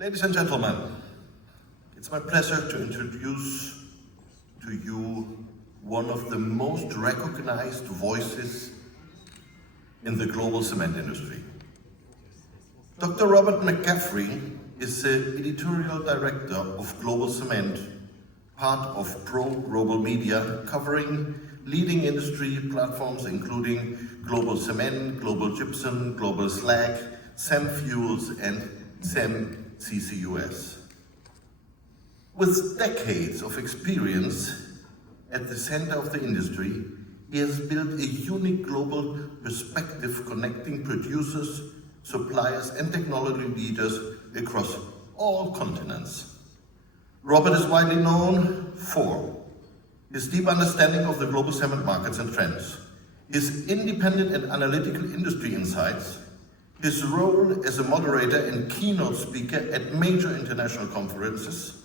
Ladies and gentlemen, it's my pleasure to introduce to you one of the most recognized voices in the global cement industry. Dr. Robert McCaffrey is the editorial director of Global Cement, part of Pro Global Media, covering leading industry platforms including Global Cement, Global Gypsum, Global Slag, SEM Fuels and SEM CCUS. With decades of experience at the center of the industry, he has built a unique global perspective connecting producers, suppliers and technology leaders across all continents. Robert is widely known for his deep understanding of the global cement markets and trends, his independent and analytical industry insights, his role as a moderator and keynote speaker at major international conferences,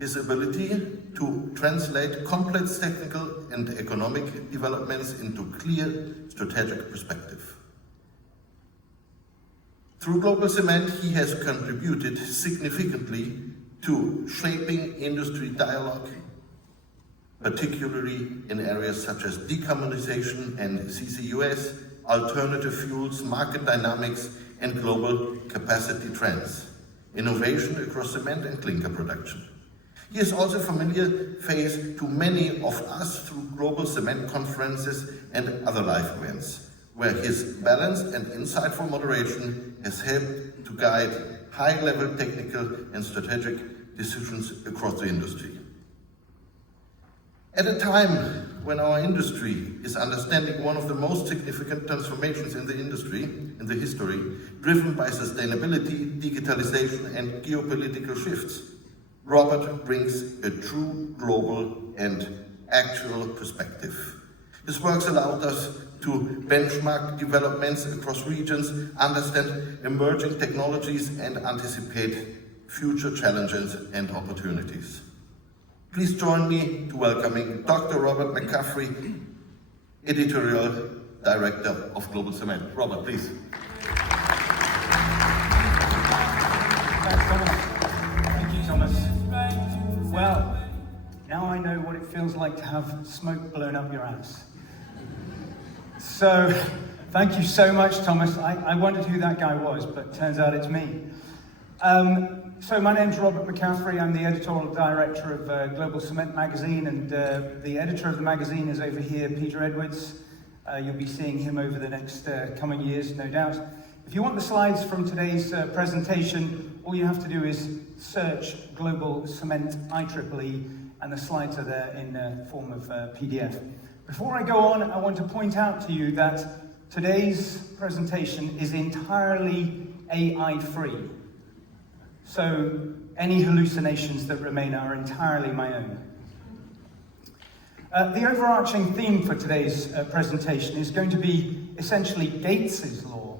his ability to translate complex technical and economic developments into clear strategic perspective. Through Global Cement, he has contributed significantly to shaping industry dialogue, particularly in areas such as decarbonization and CCUS, alternative fuels, market dynamics, and global capacity trends, innovation across cement and clinker production. He is also a familiar face to many of us through global cement conferences and other live events, where his balanced and insightful moderation has helped to guide high-level technical and strategic decisions across the industry. At a time when our industry is understanding one of the most significant transformations in the industry, in the history, driven by sustainability, digitalization, and geopolitical shifts, Robert brings a true global and actual perspective. His works allowed us to benchmark developments across regions, understand emerging technologies, and anticipate future challenges and opportunities. Please join me to welcoming Dr. Robert McCaffrey, Editorial Director of Global Cement. Robert, please. Thanks, Thomas. Thank you, Thomas. Well, now I know what it feels like to have smoke blown up your ass. So, thank you so much, Thomas. I wondered who that guy was, but turns out it's me. So my name's Robert McCaffrey. I'm the editorial director of Global Cement magazine, and the editor of the magazine is over here, Peter Edwards. You'll be seeing him over the next coming years, no doubt. If you want the slides from today's presentation, all you have to do is search Global Cement IEEE, and the slides are there in the form of PDF. Before I go on, I want to point out to you that today's presentation is entirely AI-free. So any hallucinations that remain are entirely my own. The overarching theme for today's presentation is going to be essentially Gates's law,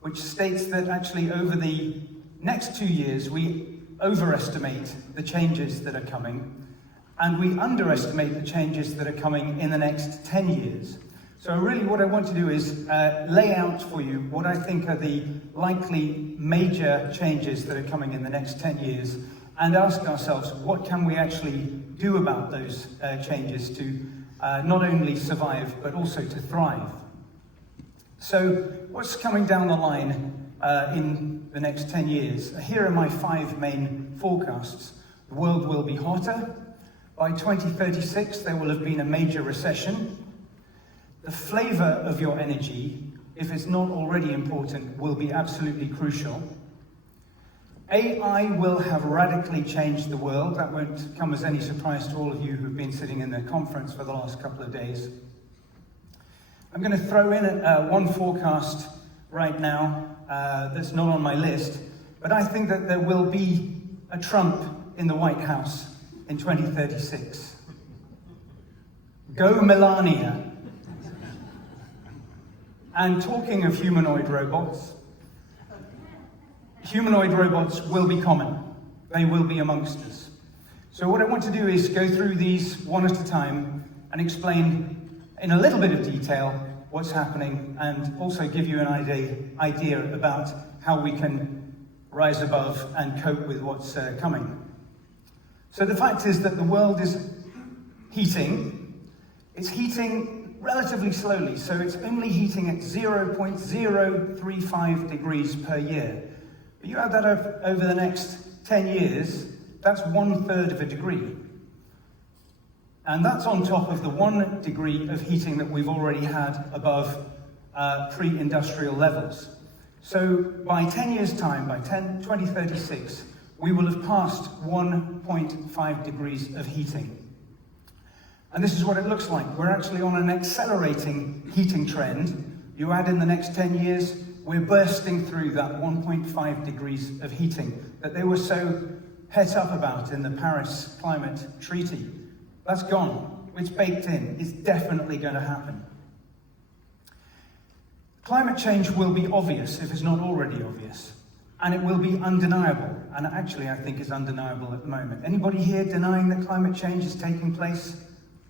which states that actually over the next 2 years we overestimate the changes that are coming, and we underestimate the changes that are coming in the next 10 years. So really what I want to do is lay out for you what I think are the likely major changes that are coming in the next 10 years, and ask ourselves, what can we actually do about those changes to not only survive, but also to thrive. So what's coming down the line in the next 10 years? Here are my 5 main forecasts. The world will be hotter. By 2036, there will have been a major recession. The flavor of your energy, if it's not already important, will be absolutely crucial. AI will have radically changed the world. That won't come as any surprise to all of you who've been sitting in the conference for the last couple of days. I'm going to throw in one forecast right now that's not on my list, but I think that there will be a Trump in the White House in 2036. Go Melania. And talking of humanoid robots will be common. They will be amongst us. So what I want to do is go through these one at a time and explain in a little bit of detail what's happening, and also give you an idea about how we can rise above and cope with what's coming. So the fact is that the world is heating. It's heating relatively slowly, so it's only heating at 0.035 degrees per year. But you add that up over the next 10 years, that's 1/3 of a degree. And that's on top of the 1 degree of heating that we've already had above pre-industrial levels. So by 10 years' time, by 2036, we will have passed 1.5 degrees of heating. And this is what it looks like. We're actually on an accelerating heating trend. You add in the next 10 years, we're bursting through that 1.5 degrees of heating that they were so het up about in the Paris Climate Treaty. That's gone. It's baked in. It's definitely going to happen. Climate change will be obvious if it's not already obvious. And it will be undeniable. And actually, I think is undeniable at the moment. Anybody here denying that climate change is taking place?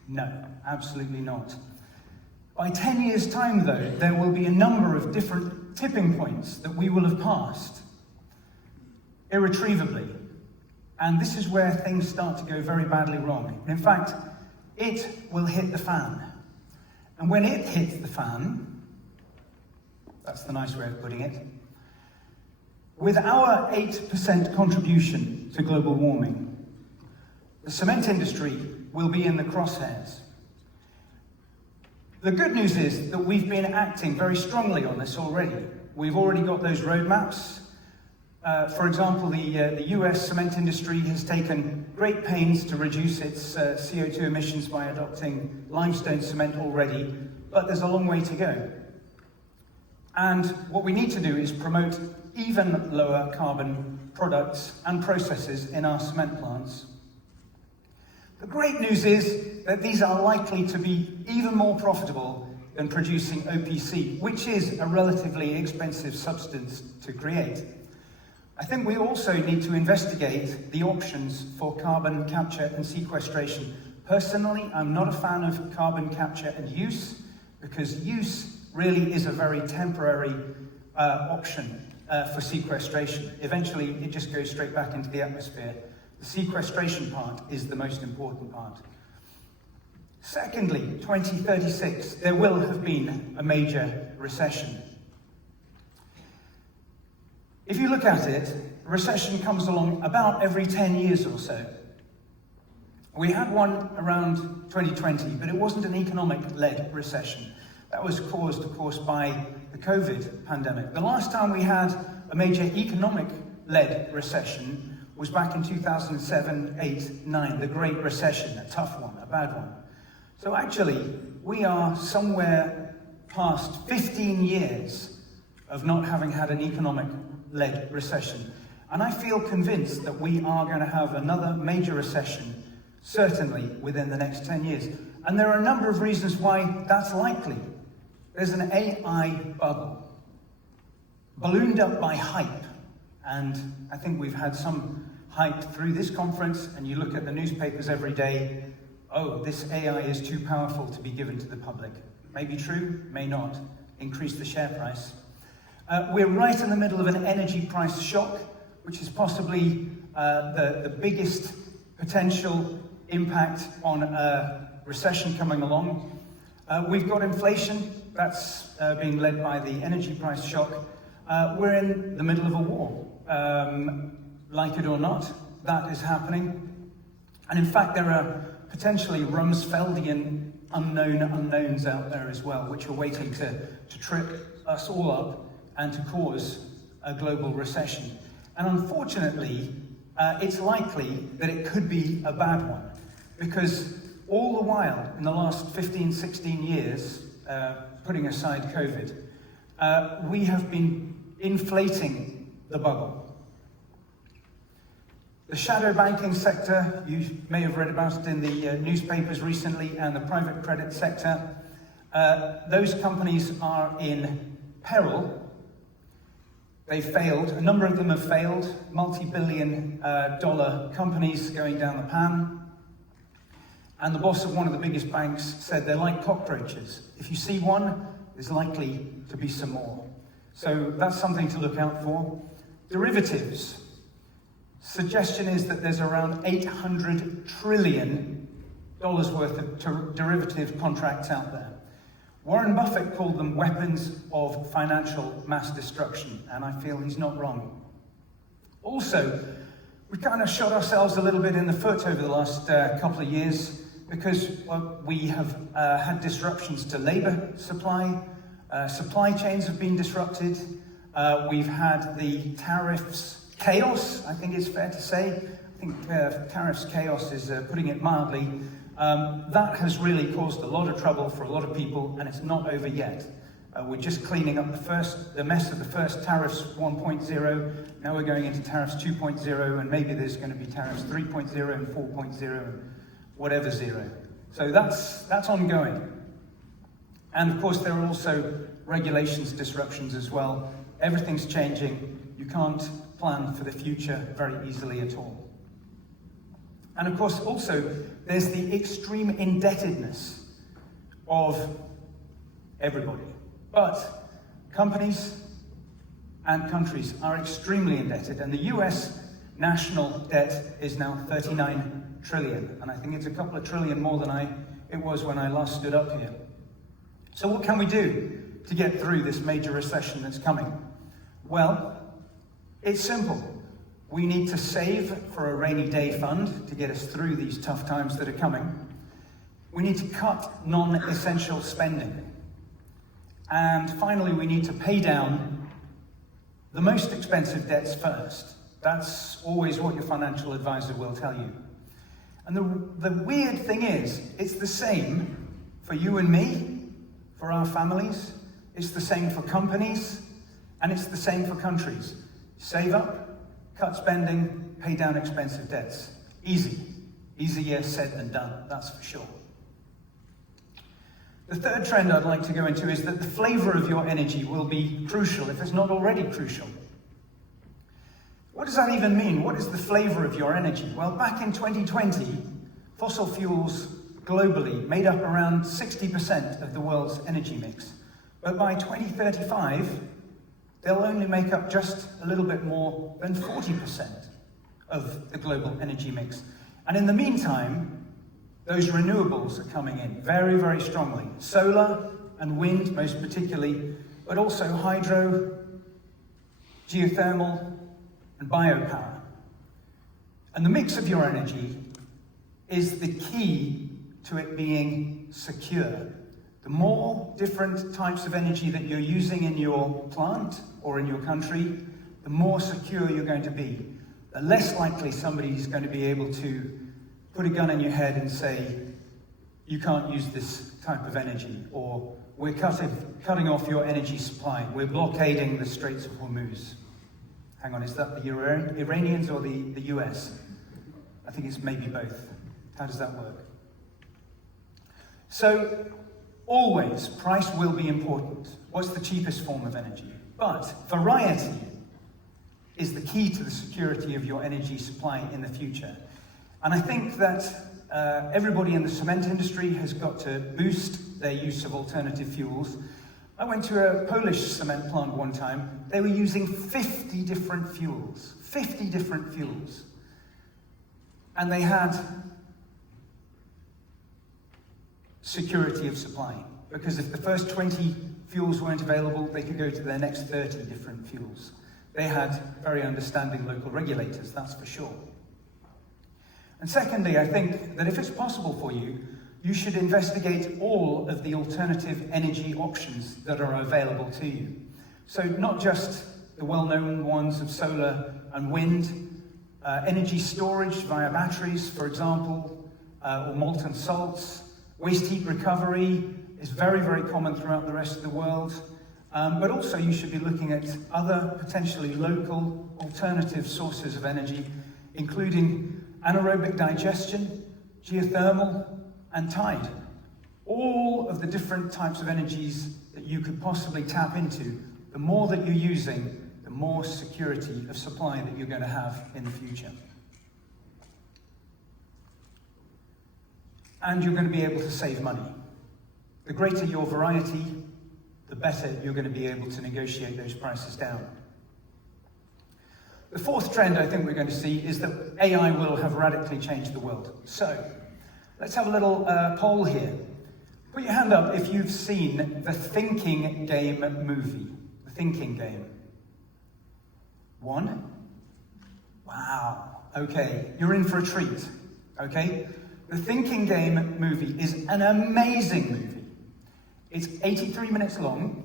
No, absolutely not. By 10 years' time, though, there will be a number of different tipping points that we will have passed irretrievably. And this is where things start to go very badly wrong. In fact, it will hit the fan. And when it hits the fan, that's the nice way of putting it, with our 8% contribution to global warming, the cement industry will be in the crosshairs. The good news is that we've been acting very strongly on this already. We've already got those roadmaps. For example, the US cement industry has taken great pains to reduce its CO2 emissions by adopting limestone cement already, but there's a long way to go. And what we need to do is promote even lower carbon products and processes in our cement plants. The great news is that these are likely to be even more profitable than producing OPC, which is a relatively expensive substance to create. I think we also need to investigate the options for carbon capture and sequestration. Personally, I'm not a fan of carbon capture and use, because use really is a very temporary option for sequestration. Eventually, it just goes straight back into the atmosphere. The sequestration part is the most important part. Secondly, 2036, there will have been a major recession. If you look at it, a recession comes along about every 10 years or so. We had one around 2020, but it wasn't an economic-led recession. That was caused, of course, by the COVID pandemic. The last time we had a major economic-led recession was back in 2007, 8, 9, the Great Recession, a tough one, a bad one. So actually, we are somewhere past 15 years of not having had an economic-led recession. And I feel convinced that we are going to have another major recession, certainly within the next 10 years. And there are a number of reasons why that's likely. There's an AI bubble, ballooned up by hype. And I think we've had some hype through this conference, and you look at the newspapers every day, oh, this AI is too powerful to be given to the public. May be true, may not. Increase the share price. We're right in the middle of an energy price shock, which is possibly the biggest potential impact on a recession coming along. We've got inflation, that's being led by the energy price shock. We're in the middle of a war. Like it or not, that is happening. And in fact, there are potentially Rumsfeldian unknown unknowns out there as well, which are waiting to trip us all up and to cause a global recession. And unfortunately, it's likely that it could be a bad one, because all the while, in the last 15, 16 years, putting aside COVID, we have been inflating the bubble. The shadow banking sector, you may have read about it in the newspapers recently, and the private credit sector, those companies are in peril. They failed. A number of them have failed. Multi-billion dollar companies going down the pan. And the boss of one of the biggest banks said they're like cockroaches. If you see one, there's likely to be some more. So that's something to look out for. Derivatives. Suggestion is that there's around $800 trillion worth of derivative contracts out there. Warren Buffett called them weapons of financial mass destruction, and I feel he's not wrong. Also, we kind of shot ourselves a little bit in the foot over the last couple of years because we have had disruptions to labor supply. Supply chains have been disrupted. We've had the tariffs chaos, I think it's fair to say. I think tariffs chaos is putting it mildly. That has really caused a lot of trouble for a lot of people, and it's not over yet. We're just cleaning up the mess of the first tariffs 1.0. Now we're going into tariffs 2.0, and maybe there's going to be tariffs 3.0 and 4.0 and whatever zero. So that's ongoing. And of course, there are also regulations disruptions as well. Everything's changing. You can't plan for the future very easily at all. And of course, also, there's the extreme indebtedness of everybody. But companies and countries are extremely indebted, and the US national debt is now 39 trillion, and I think it's a couple of trillion more than it was when I last stood up here. So what can we do to get through this major recession that's coming? Well, it's simple. We need to save for a rainy day fund to get us through these tough times that are coming. We need to cut non-essential spending. And finally, we need to pay down the most expensive debts first. That's always what your financial advisor will tell you. And the weird thing is, it's the same for you and me, for our families, it's the same for companies, and it's the same for countries. Save up, cut spending, pay down expensive debts. Easy. Easier said than done, that's for sure. The third trend I'd like to go into is that the flavor of your energy will be crucial, if it's not already crucial. What does that even mean? What is the flavor of your energy? Well, back in 2020, fossil fuels globally made up around 60% of the world's energy mix. But by 2035, they'll only make up just a little bit more than 40% of the global energy mix. And in the meantime, those renewables are coming in very, very strongly. Solar and wind, most particularly, but also hydro, geothermal, and biopower. And the mix of your energy is the key to it being secure. The more different types of energy that you're using in your plant or in your country, the more secure you're going to be. The less likely somebody's going to be able to put a gun in your head and say, you can't use this type of energy, or we're cutting off your energy supply, we're blockading the Straits of Hormuz. Hang on, is that the Iranians or the US? I think it's maybe both. How does that work? So, always, price will be important. What's the cheapest form of energy? But variety is the key to the security of your energy supply in the future. And I think that everybody in the cement industry has got to boost their use of alternative fuels. I went to a Polish cement plant one time. They were using 50 different fuels. 50 different fuels. And they had security of supply. Because if the first 20 fuels weren't available, they could go to their next 30 different fuels. They had very understanding local regulators, that's for sure. And secondly, I think that if it's possible for you, you should investigate all of the alternative energy options that are available to you. So not just the well-known ones of solar and wind, energy storage via batteries, for example, or molten salts. Waste heat recovery is very, very common throughout the rest of the world. But also you should be looking at other potentially local alternative sources of energy, including anaerobic digestion, geothermal, and tide. All of the different types of energies that you could possibly tap into, the more that you're using, the more security of supply that you're going to have in the future. And you're going to be able to save money. The greater your variety, the better you're going to be able to negotiate those prices down. The fourth trend I think we're going to see is that AI will have radically changed the world. So, let's have a little poll here. Put your hand up if you've seen the Thinking Game movie. The Thinking Game. 1? Wow. Okay, you're in for a treat. Okay? The Thinking Game movie is an amazing movie. It's 83 minutes long,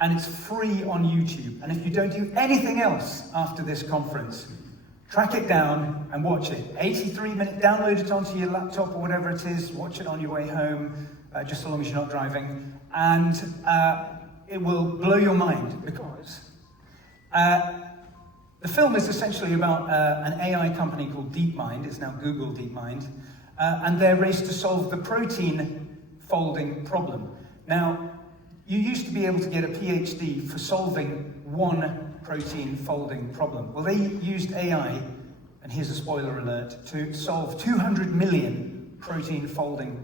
and it's free on YouTube. And if you don't do anything else after this conference, track it down and watch it. 83-minute, download it onto your laptop or whatever it is, watch it on your way home, just so long as you're not driving, and it will blow your mind, because the film is essentially about an AI company called DeepMind. It's now Google DeepMind, and their race to solve the protein folding problem. Now, you used to be able to get a PhD for solving one protein folding problem. Well, they used AI, and here's a spoiler alert, to solve 200 million protein folding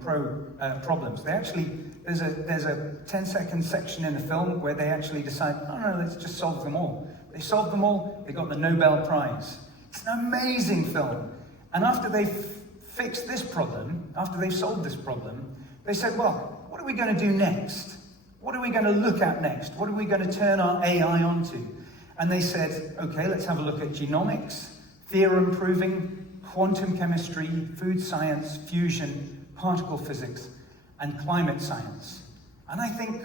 problems. They actually, there's a 10-second section in the film where they actually decide, oh no, let's just solve them all. They solved them all, they got the Nobel Prize. It's an amazing film. And after they fixed this problem, after they solved this problem, they said, well, what are we going to do next? What are we going to look at next? What are we going to turn our AI onto? And they said, okay, let's have a look at genomics, theorem proving, quantum chemistry, food science, fusion, particle physics, and climate science. And I think,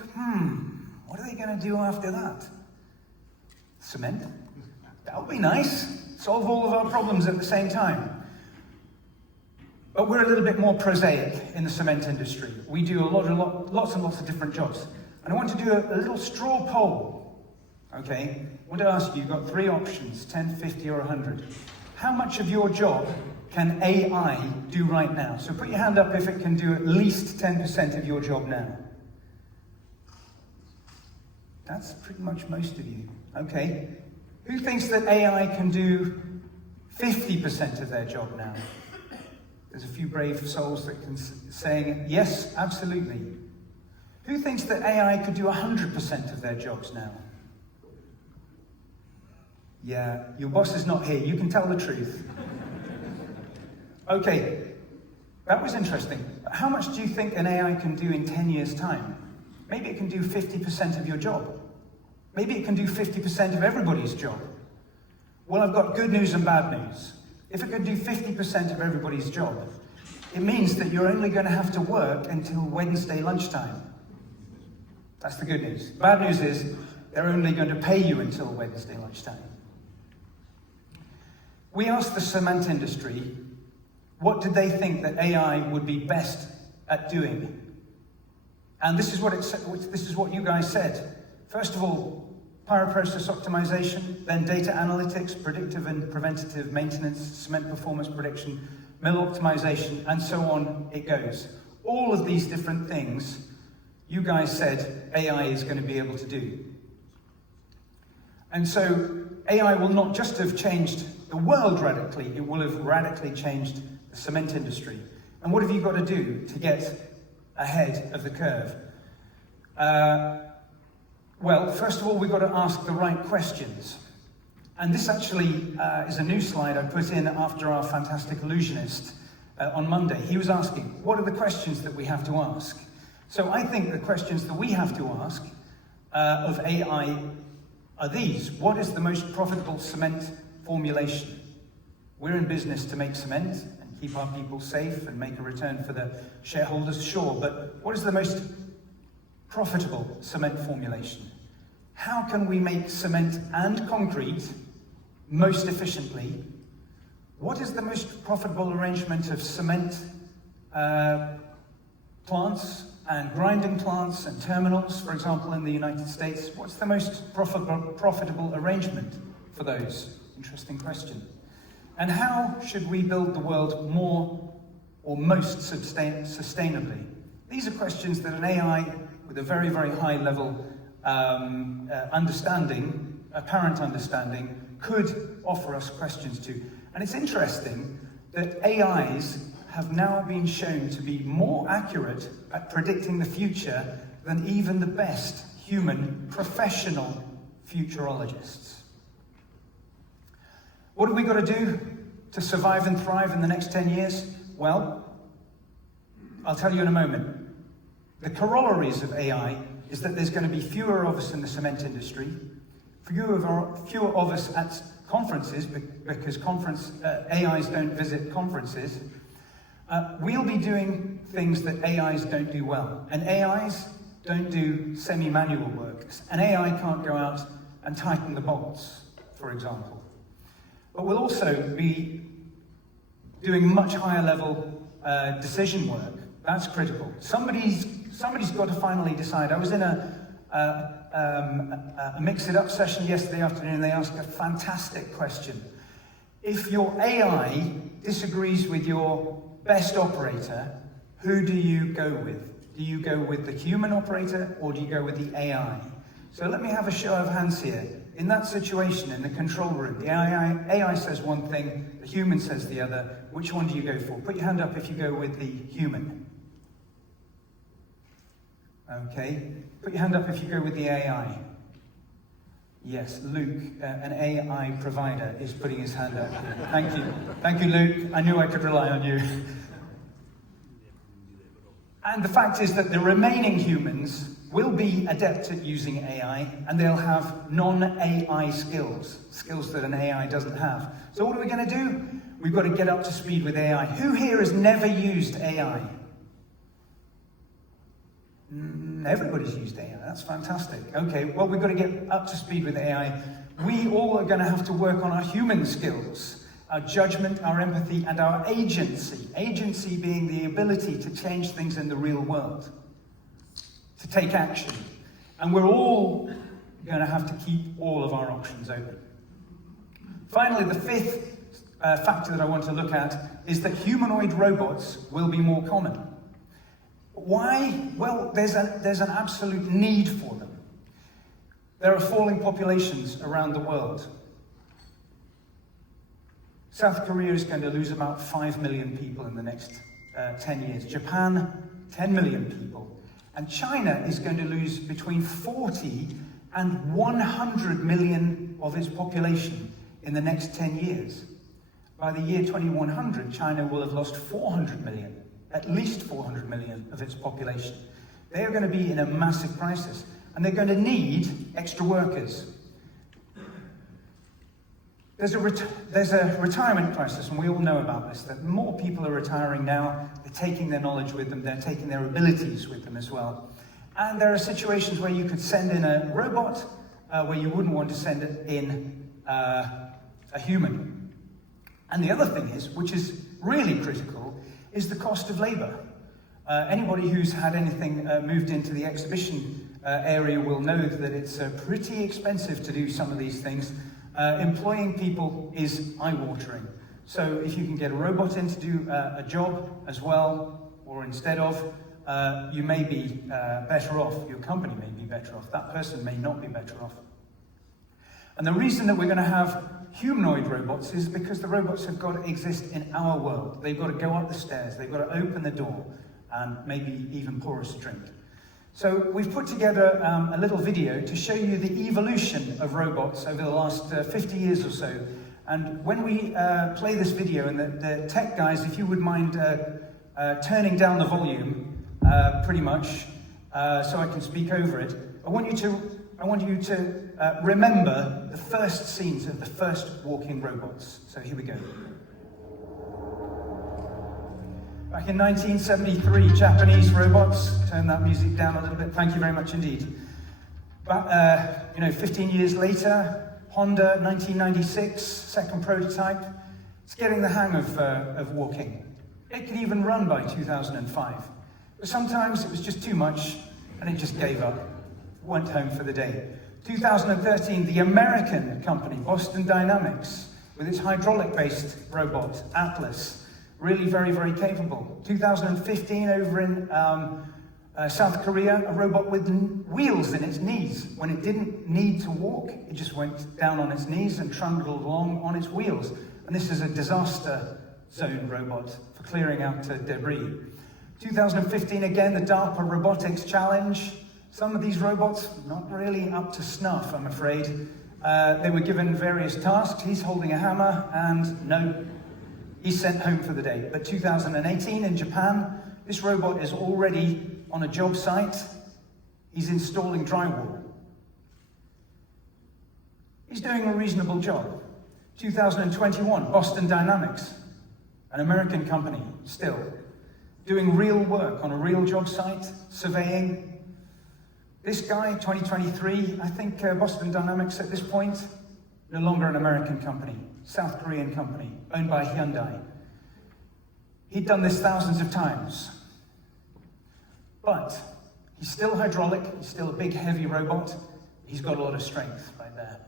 what are they going to do after that? Cement? That would be nice. Solve all of our problems at the same time. But we're a little bit more prosaic in the cement industry. We do lots and lots of different jobs. And I want to do a little straw poll, okay? I want to ask you, you've got 3 options, 10, 50, or 100. How much of your job can AI do right now? So put your hand up if it can do at least 10% of your job now. That's pretty much most of you. Okay. Who thinks that AI can do 50% of their job now? There's a few brave souls that can saying yes, absolutely. Who thinks that AI could do 100% of their jobs now? Yeah, your boss is not here. You can tell the truth. Okay, that was interesting. How much do you think an AI can do in 10 years' time? Maybe it can do 50% of your job. Maybe it can do 50% of everybody's job. Well, I've got good news and bad news. If it could do 50% of everybody's job, it means that you're only going to have to work until Wednesday lunchtime. That's the good news. Bad news is they're only going to pay you until Wednesday lunchtime. We asked the cement industry, what did they think that AI would be best at doing? And this is what you guys said. First of all, pyroprocess optimization, then data analytics, predictive and preventative maintenance, cement performance prediction, mill optimization, and so on it goes. All of these different things, you guys said AI is going to be able to do. And so AI will not just have changed the world radically, it will have radically changed the cement industry. And what have you got to do to get ahead of the curve? Well, first of all, we've got to ask the right questions. And this actually is a new slide I put in after our fantastic illusionist on Monday. He was asking, what are the questions that we have to ask? So I think the questions that we have to ask of AI are these. What is the most profitable cement formulation? We're in business to make cement and keep our people safe and make a return for the shareholders, sure, but what is the most profitable cement formulation? How can we make cement and concrete most efficiently? What is the most profitable arrangement of cement plants and grinding plants and terminals, for example, in the United States? What's the most profitable arrangement for those? Interesting question. And how should we build the world more or most sustainably? These are questions that an AI with a very, very high level understanding, apparent understanding, could offer us questions to. And it's interesting that AIs have now been shown to be more accurate at predicting the future than even the best human professional futurologists. What have we got to do to survive and thrive in the next 10 years? Well, I'll tell you in a moment. The corollaries of AI is that there's going to be fewer of us in the cement industry, fewer of us at conferences, because AIs don't visit conferences. We'll be doing things that AIs don't do well. And AIs don't do semi-manual work. An AI can't go out and tighten the bolts, for example. But we'll also be doing much higher level decision work. That's critical. Somebody's got to finally decide. I was in a mix-it-up session yesterday afternoon, and they asked a fantastic question. If your AI disagrees with your best operator, who do you go with? Do you go with the human operator, or do you go with the AI? So let me have a show of hands here. In that situation, in the control room, the AI says one thing, the human says the other. Which one do you go for? Put your hand up if you go with the human. Okay. Put your hand up if you go with the AI. Yes, Luke, an AI provider, is putting his hand up here. Thank you. Thank you, Luke. I knew I could rely on you. And the fact is that the remaining humans will be adept at using AI, and they'll have non-AI skills that an AI doesn't have. So what are we going to do? We've got to get up to speed with AI. Who here has never used AI? Everybody's used AI. That's fantastic. Okay, well, we've got to get up to speed with AI. We all are going to have to work on our human skills, our judgment, our empathy, and our agency. Agency being the ability to change things in the real world, to take action. And we're all going to have to keep all of our options open. Finally, the fifth factor that I want to look at is that humanoid robots will be more common. Why? Well, there's an absolute need for them. There are falling populations around the world. South Korea is going to lose about 5 million people in the next 10 years. Japan, 10 million people. And China is going to lose between 40 and 100 million of its population in the next 10 years. By the year 2100, China will have lost 400 million. At least 400 million of its population. They are going to be in a massive crisis, and they're going to need extra workers. There's a retirement crisis, and we all know about this, that more people are retiring now. They're taking their knowledge with them, they're taking their abilities with them as well. And there are situations where you could send in a robot, where you wouldn't want to send it in a human. And the other thing is, which is really critical, is the cost of labor. Anybody who's had anything moved into the exhibition area will know that it's pretty expensive to do some of these things. Employing people is eye-watering. So if you can get a robot in to do a job as well, or instead of, you may be better off. Your company may be better off. That person may not be better off. And the reason that we're going to have humanoid robots is because the robots have got to exist in our world. They've got to go up the stairs, they've got to open the door, and maybe even pour us a drink. So we've put together a little video to show you the evolution of robots over the last 50 years or so. And when we play this video, and the tech guys, if you would mind turning down the volume, pretty much, so I can speak over it, I want you to remember the first scenes of the first walking robots. So here we go. Back in 1973, Japanese robots. Turn that music down a little bit. Thank you very much indeed. But 15 years later, Honda, 1996, second prototype. It's getting the hang of walking. It could even run by 2005. But sometimes it was just too much, and it just gave up. Went home for the day. 2013, the American company, Boston Dynamics, with its hydraulic-based robot, Atlas, really very, very capable. 2015, over in South Korea, a robot with wheels in its knees. When it didn't need to walk, it just went down on its knees and trundled along on its wheels. And this is a disaster zone robot for clearing out debris. 2015, again, the DARPA Robotics Challenge. Some of these robots, not really up to snuff, I'm afraid. They were given various tasks. He's holding a hammer, and no, he's sent home for the day. But 2018 in Japan, this robot is already on a job site. He's installing drywall. He's doing a reasonable job. 2021, Boston Dynamics, an American company still, doing real work on a real job site, surveying. This guy, 2023, I think Boston Dynamics at this point, no longer an American company, South Korean company, owned by Hyundai. He'd done this thousands of times. But he's still hydraulic, he's still a big, heavy robot. He's got a lot of strength right there.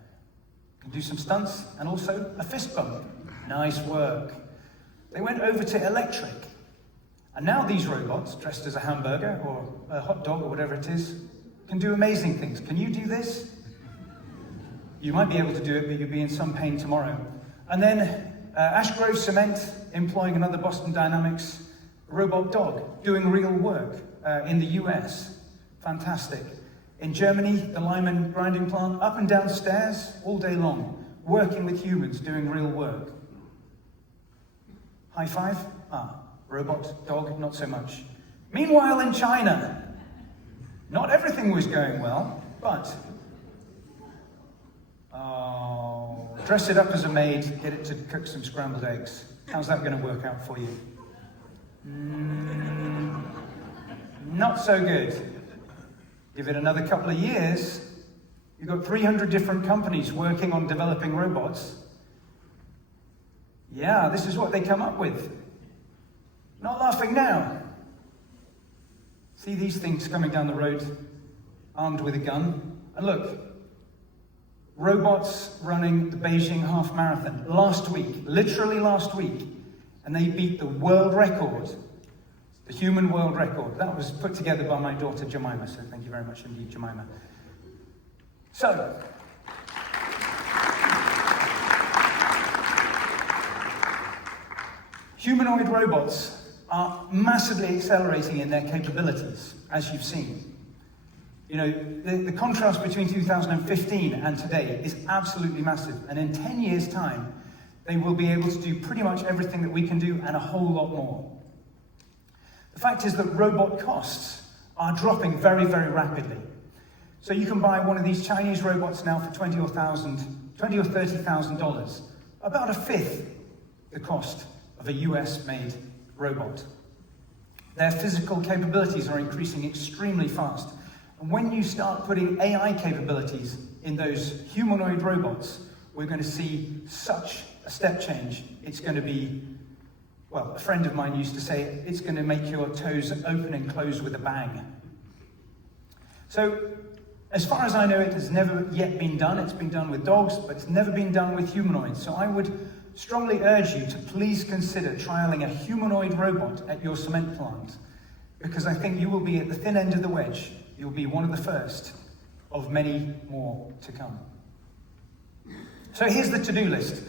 Can do some stunts, and also a fist bump. Nice work. They went over to electric. And now these robots, dressed as a hamburger or a hot dog or whatever it is, can do amazing things. Can you do this? You might be able to do it, but you'll be in some pain tomorrow. And then Ashgrove Cement, employing another Boston Dynamics robot dog, doing real work in the US. Fantastic. In Germany, the Lyman grinding plant, up and down stairs all day long, working with humans, doing real work. High five? Robot, dog, not so much. Meanwhile, in China, not everything was going well, but dress it up as a maid, get it to cook some scrambled eggs. How's that going to work out for you? Not so good. Give it another couple of years, you've got 300 different companies working on developing robots. Yeah, this is what they come up with. Not laughing now. See these things coming down the road, armed with a gun. And look, robots running the Beijing half marathon last week, literally last week, and they beat the world record, the human world record. That was put together by my daughter Jemima, so thank you very much indeed, Jemima. So, humanoid robots are massively accelerating in their capabilities, as you've seen. You know, the contrast between 2015 and today is absolutely massive. And in 10 years' time, they will be able to do pretty much everything that we can do and a whole lot more. The fact is that robot costs are dropping very, very rapidly. So you can buy one of these Chinese robots now for $20,000 or $30,000, about a fifth the cost of a US-made robot. Their physical capabilities are increasing extremely fast. And when you start putting AI capabilities in those humanoid robots, we're going to see such a step change. It's going to be, well, a friend of mine used to say, it's going to make your toes open and close with a bang. So, as far as I know, it has never yet been done. It's been done with dogs, but it's never been done with humanoids. So I would strongly urge you to please consider trialing a humanoid robot at your cement plant, because I think you will be at the thin end of the wedge. You'll be one of the first of many more to come. So here's the to-do list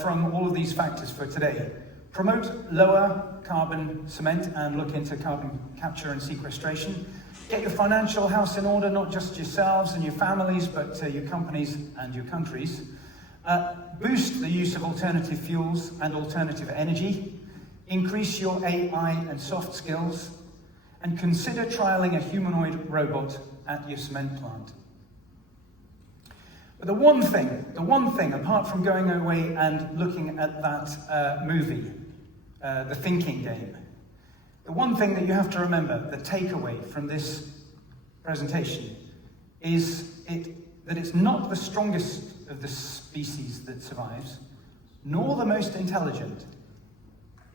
from all of these factors for today. Promote lower carbon cement and look into carbon capture and sequestration. Get your financial house in order, not just yourselves and your families, but your companies and your countries. Boost the use of alternative fuels and alternative energy. Increase your AI and soft skills. And consider trialing a humanoid robot at your cement plant. But the one thing, apart from going away and looking at that movie, The Thinking Game, the one thing that you have to remember, the takeaway from this presentation, is that it's not the strongest of the species that survives, nor the most intelligent.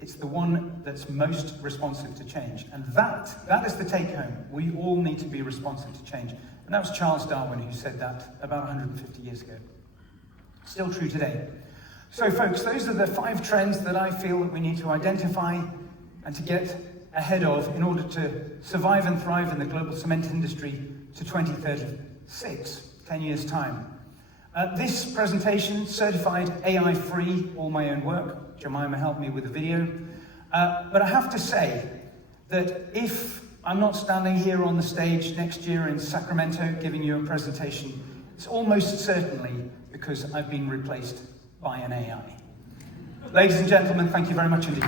It's the one that's most responsive to change. And that is the take-home. We all need to be responsive to change. And that was Charles Darwin who said that about 150 years ago. Still true today. So folks, those are the 5 trends that I feel that we need to identify and to get ahead of in order to survive and thrive in the global cement industry to 2036, 10 years' time. This presentation, certified AI-free, all my own work. Jemima helped me with the video. But I have to say that if I'm not standing here on the stage next year in Sacramento giving you a presentation it's almost certainly because I've been replaced by an AI. Ladies and gentlemen, thank you very much indeed.